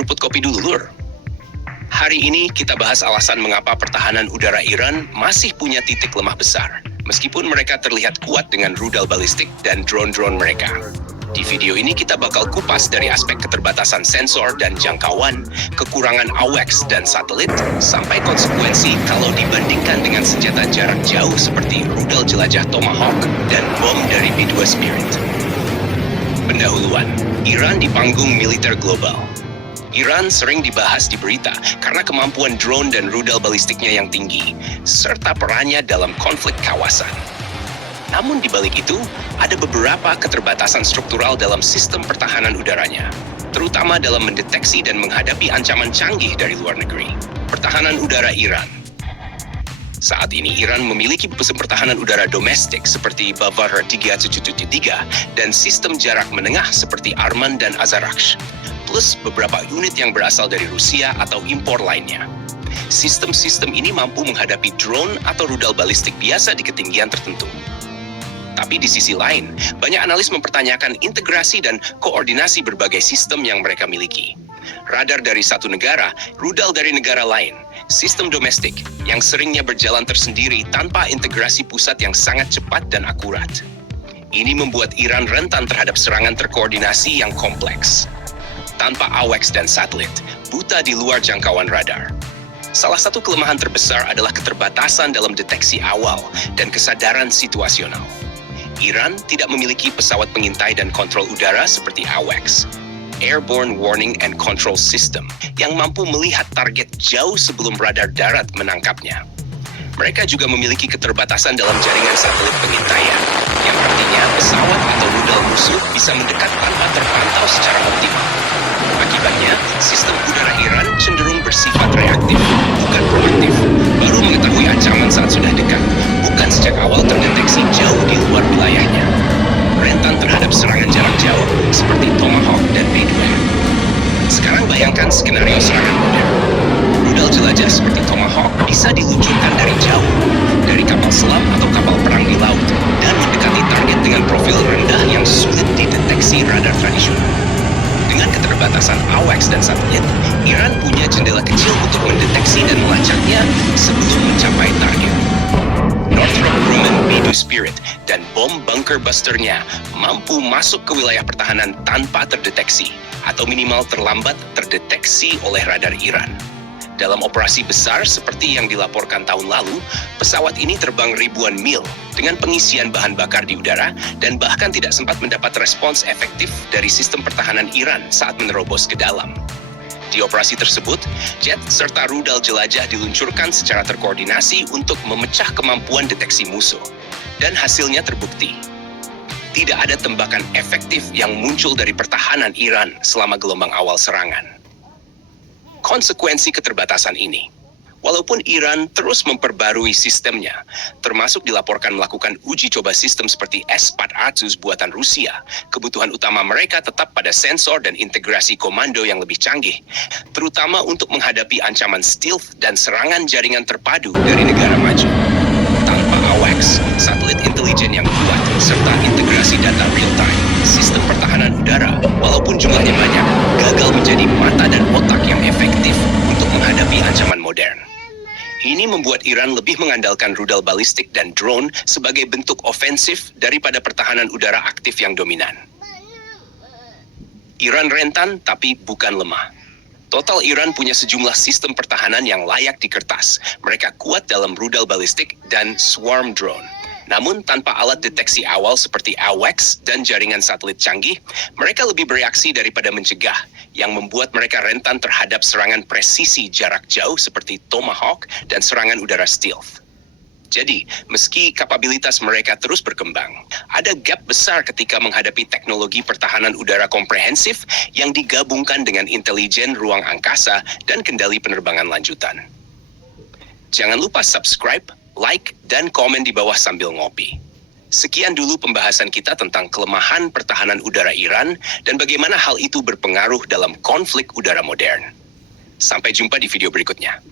seruput kopi dulu, Lur. Hari ini kita bahas alasan mengapa pertahanan udara Iran masih punya titik lemah besar, meskipun mereka terlihat kuat dengan rudal balistik dan drone-drone mereka. Di video ini kita bakal kupas dari aspek keterbatasan sensor dan jangkauan, kekurangan AWACS dan satelit, sampai konsekuensi kalau dibandingkan dengan senjata jarak jauh seperti rudal jelajah Tomahawk dan bom dari B-2 Spirit. Pendahuluan, Iran di panggung militer global. Iran sering dibahas di berita karena kemampuan drone dan rudal balistiknya yang tinggi, serta perannya dalam konflik kawasan. Namun di balik itu, ada beberapa keterbatasan struktural dalam sistem pertahanan udaranya, terutama dalam mendeteksi dan menghadapi ancaman canggih dari luar negeri. Pertahanan udara Iran. Saat ini Iran memiliki sistem pertahanan udara domestik seperti Bavar 373 dan sistem jarak menengah seperti Arman dan Azaraksh, plus beberapa unit yang berasal dari Rusia atau impor lainnya. Sistem-sistem ini mampu menghadapi drone atau rudal balistik biasa di ketinggian tertentu. Tapi di sisi lain, banyak analis mempertanyakan integrasi dan koordinasi berbagai sistem yang mereka miliki. Radar dari satu negara, rudal dari negara lain, sistem domestik yang seringnya berjalan tersendiri tanpa integrasi pusat yang sangat cepat dan akurat. Ini membuat Iran rentan terhadap serangan terkoordinasi yang kompleks. Tanpa AWACS dan satelit, buta di luar jangkauan radar. Salah satu kelemahan terbesar adalah keterbatasan dalam deteksi awal dan kesadaran situasional. Iran tidak memiliki pesawat pengintai dan kontrol udara seperti AWACS, Airborne Warning and Control System, yang mampu melihat target jauh sebelum radar darat menangkapnya. Mereka juga memiliki keterbatasan dalam jaringan satelit pengintaian, yang artinya pesawat atau rudal musuh bisa mendekat tanpa terpantau secara optimal. Akibatnya, sistem udara Iran cenderung bersifat reaktif, bukan proaktif, baru mengetahui ancaman saat sudah dekat, bukan sejak awal terdeteksi jauh di luar wilayahnya. Rentan terhadap serangan jarak jauh, seperti Tomahawk dan B-2. Sekarang bayangkan skenario serangan modern. Rudal jelajah seperti Tomahawk bisa diluncurkan dari jauh, dari kapal selam atau kapal perang di laut, dan mendekati target dengan profil rendah yang sulit dideteksi radar tradisional. Dengan keterbatasan AWACS dan satelit, Iran punya jendela kecil untuk mendeteksi dan melacaknya sebelum mencapai target. Northrop Grumman B-2 Spirit dan bom bunker busternya mampu masuk ke wilayah pertahanan tanpa terdeteksi, atau minimal terlambat terdeteksi oleh radar Iran. Dalam operasi besar seperti yang dilaporkan tahun lalu, pesawat ini terbang ribuan mil dengan pengisian bahan bakar di udara dan bahkan tidak sempat mendapat respons efektif dari sistem pertahanan Iran saat menerobos ke dalam. Di operasi tersebut, jet serta rudal jelajah diluncurkan secara terkoordinasi untuk memecah kemampuan deteksi musuh. Dan hasilnya terbukti. Tidak ada tembakan efektif yang muncul dari pertahanan Iran selama gelombang awal serangan. Konsekuensi keterbatasan ini, walaupun Iran terus memperbarui sistemnya, termasuk dilaporkan melakukan uji coba sistem seperti S-400 buatan Rusia, kebutuhan utama mereka tetap pada sensor dan integrasi komando yang lebih canggih, terutama untuk menghadapi ancaman stealth dan serangan jaringan terpadu dari negara maju. Tanpa AWACS, satelit intelijen yang kuat, serta integrasi data real-time, sistem pertahanan udara, walaupun jumlahnya banyak, gagal menjadi mata dan otak yang efektif untuk menghadapi ancaman modern. Ini membuat Iran lebih mengandalkan rudal balistik dan drone sebagai bentuk ofensif daripada pertahanan udara aktif yang dominan. Iran rentan tapi bukan lemah. Total Iran punya sejumlah sistem pertahanan yang layak di kertas. Mereka kuat dalam rudal balistik dan swarm drone. Namun tanpa alat deteksi awal seperti AWACS dan jaringan satelit canggih, mereka lebih bereaksi daripada mencegah, yang membuat mereka rentan terhadap serangan presisi jarak jauh seperti Tomahawk dan serangan udara stealth. Jadi, meski kapabilitas mereka terus berkembang, ada gap besar ketika menghadapi teknologi pertahanan udara komprehensif yang digabungkan dengan intelijen ruang angkasa dan kendali penerbangan lanjutan. Jangan lupa subscribe, like, dan komen di bawah sambil ngopi. Sekian dulu pembahasan kita tentang kelemahan pertahanan udara Iran dan bagaimana hal itu berpengaruh dalam konflik udara modern. Sampai jumpa di video berikutnya.